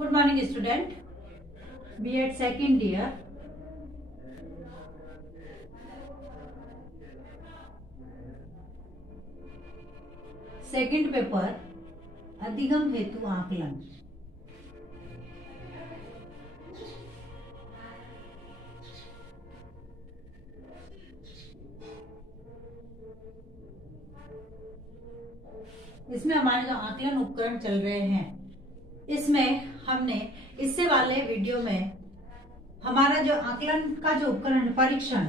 Good morning student, BEd second year. Second paper अधिगम हेतु आकलन। इसमें हमारे जो आकलन उपकरण चल रहे हैं, इसमें हमने इससे वाले वीडियो में हमारा जो आकलन का जो उपकरण परीक्षण,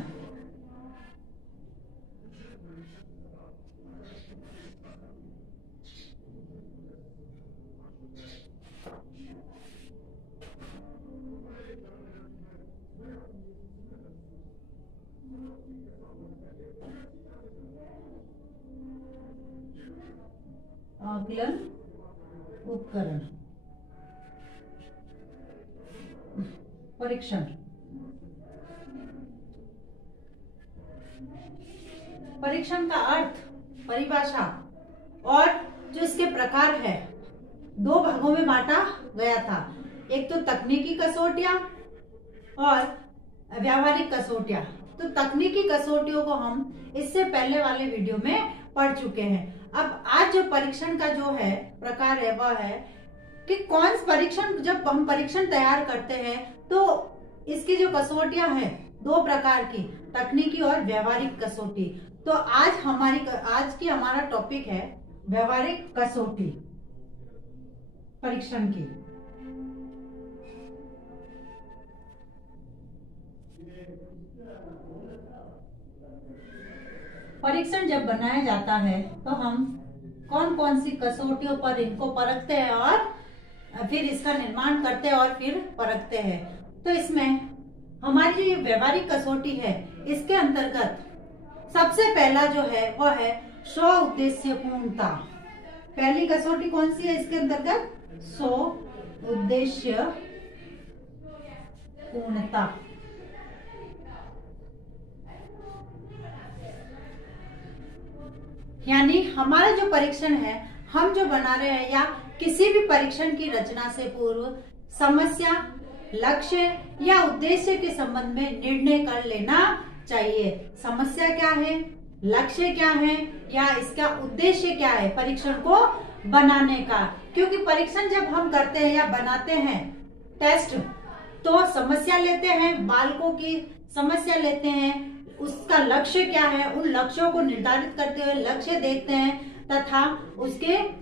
आकलन उपकरण परीक्षण, परीक्षण का अर्थ, परिभाषा और जो इसके प्रकार है, दो भागों में बांटा गया था। एक तो तकनीकी कसौटियां और व्यावहारिक कसौटियां। तो तकनीकी कसौटियों को हम इससे पहले वाले वीडियो में पढ़ चुके हैं। अब आज जो परीक्षण का जो है प्रकार है वह है कि कौन परीक्षण, जब हम परीक्षण तैयार करते हैं तो इसकी जो कसौटियां हैं दो प्रकार की, तकनीकी और व्यावहारिक कसौटी। तो आज की हमारा टॉपिक है व्यावहारिक कसौटी परीक्षण की। परीक्षण जब बनाया जाता है तो हम कौन कौन सी कसौटियों पर इनको परखते हैं और फिर इसका निर्माण करते हैं और फिर परखते हैं। तो इसमें हमारी जो व्यावहारिक कसौटी है, इसके अंतर्गत सबसे पहला जो है वह है स्व उद्देश्य पूर्णता। पहली कसौटी कौन सी है इसके अंतर्गत? स्व उद्देश्य पूर्णता। यानी हमारा जो परीक्षण है, हम जो बना रहे हैं या किसी भी परीक्षण की रचना से पूर्व समस्या, लक्ष्य या उद्देश्य के संबंध में निर्णय कर लेना चाहिए। समस्या क्या है, लक्ष्य क्या है या इसका उद्देश्य क्या है परीक्षण को बनाने का। क्योंकि परीक्षण जब हम करते हैं या बनाते हैं टेस्ट, तो समस्या लेते हैं, बालकों की समस्या लेते हैं, उसका लक्ष्य क्या है, उन लक्ष्यों को निर्धारित करते हुए लक्ष्य देखते हैं तथा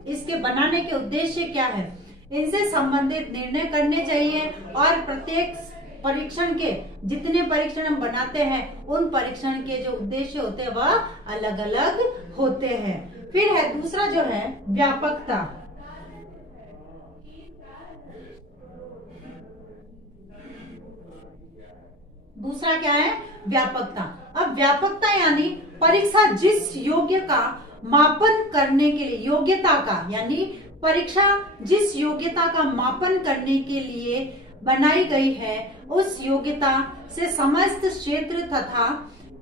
इसके बनाने के उद्देश्य क्या है, इनसे संबंधित निर्णय करने चाहिए। और प्रत्येक परीक्षण के, जितने परीक्षण हम बनाते हैं, उन परीक्षण के जो उद्देश्य होते हैं वह अलग अलग होते हैं। फिर है दूसरा जो है व्यापकता। दूसरा क्या है? व्यापकता। अब व्यापकता यानी परीक्षा जिस योग्य का मापन करने के लिए, योग्यता का यानी परीक्षा जिस योग्यता का मापन करने के लिए बनाई गई है, उस योग्यता से समस्त क्षेत्र तथा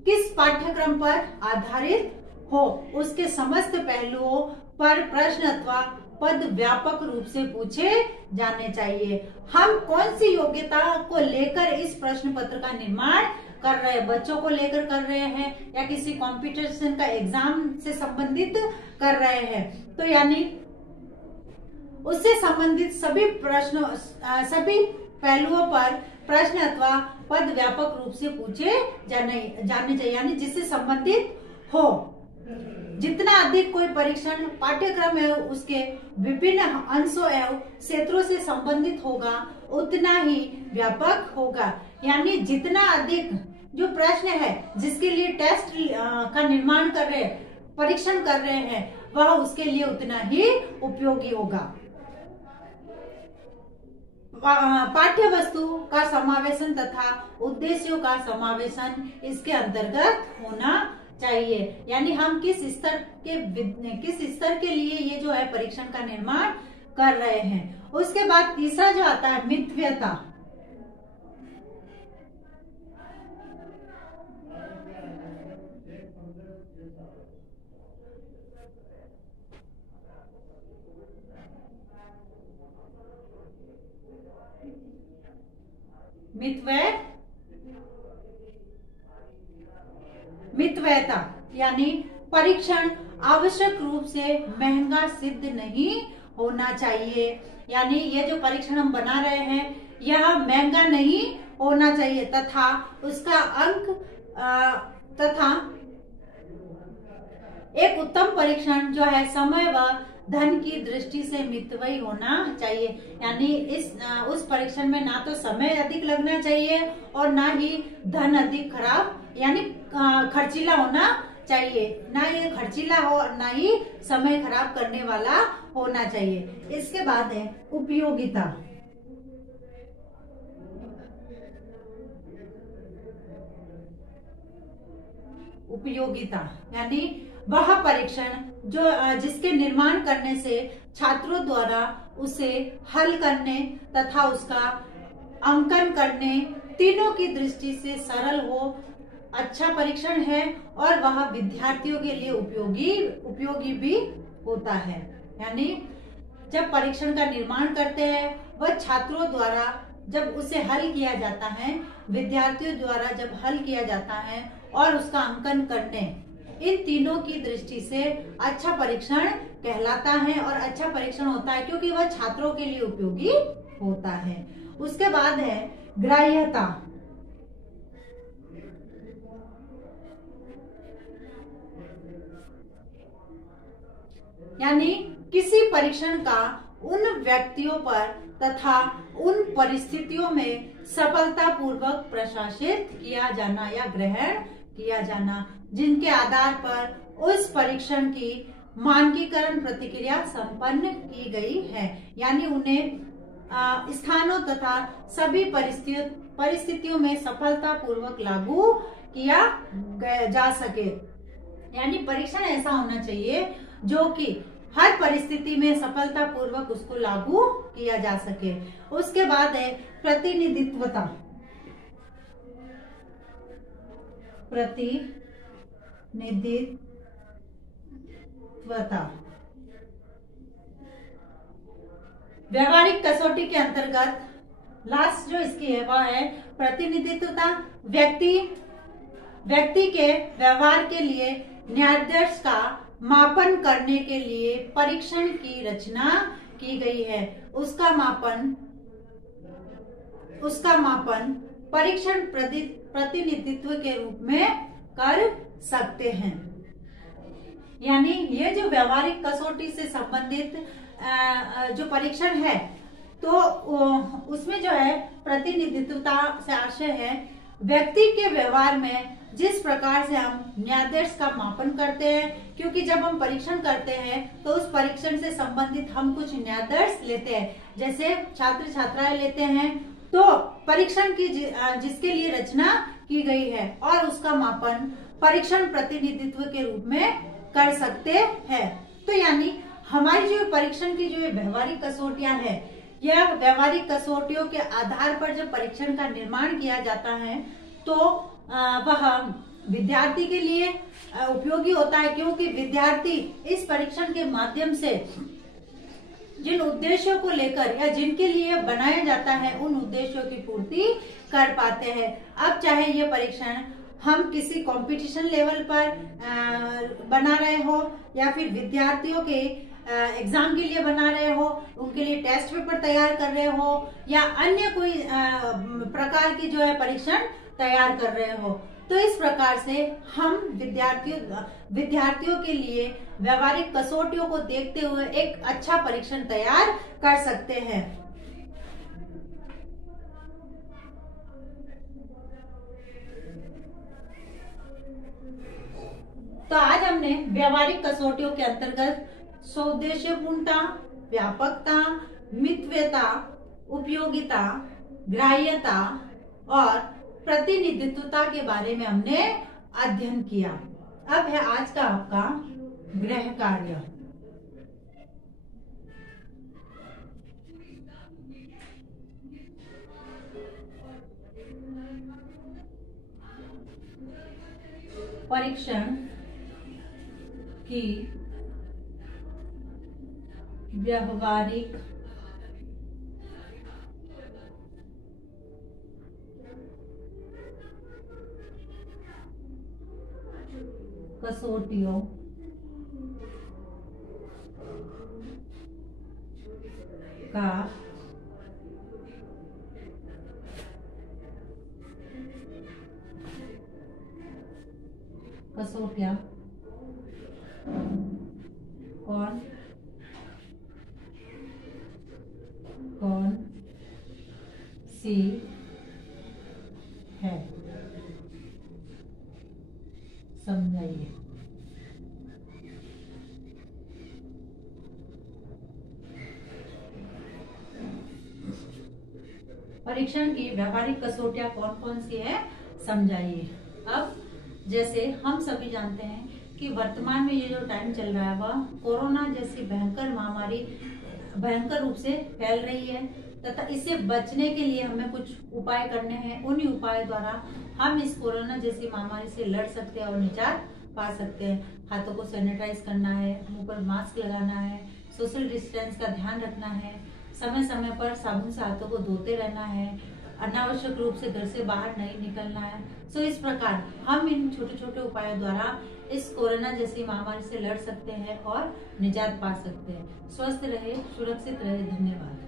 किस पाठ्यक्रम पर आधारित हो, उसके समस्त पहलुओं पर प्रश्न अथवा पद व्यापक रूप से पूछे जाने चाहिए। हम कौन सी योग्यता को लेकर इस प्रश्न पत्र का निर्माण कर रहे हैं, बच्चों को लेकर कर रहे हैं या किसी कंपटीशन का एग्जाम से संबंधित कर रहे हैं, तो यानी उससे संबंधित सभी प्रश्नों, सभी पहलुओं पर प्रश्न अथवा पद व्यापक रूप से पूछे जाने चाहिए, यानी जिससे संबंधित हो। जितना अधिक कोई परीक्षण पाठ्यक्रम है उसके विभिन्न अंशों एवं क्षेत्रों से संबंधित होगा, उतना ही व्यापक होगा। यानी जितना अधिक जो प्रश्न है जिसके लिए टेस्ट का निर्माण कर रहे हैं, परीक्षण कर रहे हैं, वह उसके लिए उतना ही उपयोगी होगा। पाठ्य वस्तु का समावेशन तथा उद्देश्यों का समावेशन इसके अंतर्गत होना चाहिए। यानी हम किस स्तर के लिए ये जो है परीक्षण का निर्माण कर रहे हैं। उसके बाद तीसरा जो आता है मितव्यता। मितव्ययता यानी परीक्षण आवश्यक रूप से महंगा सिद्ध नहीं होना चाहिए। यानी ये जो परीक्षण हम बना रहे हैं यह महंगा नहीं होना चाहिए तथा उसका अंक तथा एक उत्तम परीक्षण जो है समय व धन की दृष्टि से मितव्ययी होना चाहिए। यानी उस परीक्षण में ना तो समय अधिक लगना चाहिए और ना ही धन अधिक खराब यानी खर्चीला होना चाहिए। ना ये खर्चीला हो ना ही समय खराब करने वाला होना चाहिए। इसके बाद है उपयोगिता। उपयोगिता यानी वह परीक्षण जो जिसके निर्माण करने से छात्रों द्वारा उसे हल करने तथा उसका अंकन करने तीनों की दृष्टि से सरल हो, अच्छा परीक्षण है और वह विद्यार्थियों के लिए उपयोगी भी होता है। यानी जब परीक्षण का निर्माण करते हैं वह छात्रों द्वारा जब उसे हल किया जाता है, विद्यार्थियों द्वारा जब हल किया जाता है और उसका अंकन करने, इन तीनों की दृष्टि से अच्छा परीक्षण कहलाता है और अच्छा परीक्षण होता है क्योंकि वह छात्रों के लिए उपयोगी होता है। उसके बाद है ग्राह्यता। यानी किसी परीक्षण का उन व्यक्तियों पर तथा उन परिस्थितियों में सफलतापूर्वक प्रशासित किया जाना या ग्रहण किया जाना जिनके आधार पर उस परीक्षण की मानकीकरण प्रतिक्रिया संपन्न की गई है। यानी उन्हें स्थानों तथा सभी परिस्थितियों में सफलतापूर्वक लागू किया जा सके। यानी परीक्षण ऐसा होना चाहिए जो कि हर परिस्थिति में सफलतापूर्वक उसको लागू किया जा सके। उसके बाद है प्रतिनिधित्वता। व्यवहारिक कसौटी के अंतर्गत लास्ट जो इसकी है वह है प्रतिनिधित्वता। व्यक्ति के व्यवहार के लिए न्यायादर्श का मापन करने के लिए परीक्षण की रचना की गई है। उसका मापन परीक्षण प्रतिनिधित्व के रूप में कर सकते हैं। यानी ये जो व्यवहारिक कसौटी से संबंधित जो परीक्षण है तो उसमें जो है प्रतिनिधित्वता से आशय है व्यक्ति के व्यवहार में जिस प्रकार से हम न्यायादर्श का मापन करते हैं, क्योंकि जब हम परीक्षण करते हैं तो उस परीक्षण से संबंधित हम कुछ न्यायादर्श लेते हैं, जैसे छात्र छात्राएं लेते हैं तो परीक्षण की जिसके लिए रचना की गई है और उसका मापन परीक्षण प्रतिनिधित्व के रूप में कर सकते हैं। तो यानी हमारी जो परीक्षण की जो व्यवहारिक कसौटियां है, यह व्यवहारिक कसौटियों के आधार पर जब परीक्षण का निर्माण किया जाता है तो वह विद्यार्थी के लिए उपयोगी होता है, क्योंकि विद्यार्थी इस परीक्षण के माध्यम से जिन उद्देश्यों को लेकर या जिनके लिए बनाया जाता है उन उद्देश्यों की पूर्ति कर पाते हैं। अब चाहे ये परीक्षण हम किसी कंपटीशन लेवल पर बना रहे हो या फिर विद्यार्थियों के एग्जाम के लिए बना रहे हो, उनके लिए टेस्ट पेपर तैयार कर रहे हो या अन्य कोई प्रकार की जो है परीक्षण तैयार कर रहे हो, तो इस प्रकार से हम विद्यार्थियों के लिए व्यवहारिक कसौटियों को देखते हुए एक अच्छा परीक्षण तैयार कर सकते हैं। तो आज हमने व्यवहारिक कसौटियों के अंतर्गत सौद्देश्यपूर्णता, व्यापकता, मितव्ययता, उपयोगिता, ग्राह्यता और प्रतिनिधित्वता के बारे में हमने अध्ययन किया। अब है आज का आपका गृह कार्य। परीक्षण की व्यवहारिक कसौटियों का कसौटियां कौन कौन सी है, समझाइए। परीक्षण की व्यावहारिक कसौटियां कौन कौन सी है, समझाइए। अब जैसे हम सभी जानते हैं कि वर्तमान में ये जो टाइम चल रहा है वह कोरोना जैसी भयंकर महामारी भयंकर रूप से फैल रही है तथा इससे बचने के लिए हमें कुछ उपाय करने हैं। उन्हीं उपायों द्वारा हम इस कोरोना जैसी महामारी से लड़ सकते हैं और निजात पा सकते हैं। हाथों को सैनिटाइज करना है, मुंह पर मास्क लगाना है, सोशल डिस्टेंस का ध्यान रखना है, समय समय पर साबुन से हाथों को धोते रहना है, अनावश्यक रूप से घर से बाहर नहीं निकलना है। सो इस प्रकार हम इन छोटे छोटे उपायों द्वारा इस कोरोना जैसी महामारी से लड़ सकते हैं और निजात पा सकते हैं। स्वस्थ रहे, सुरक्षित रहे। धन्यवाद।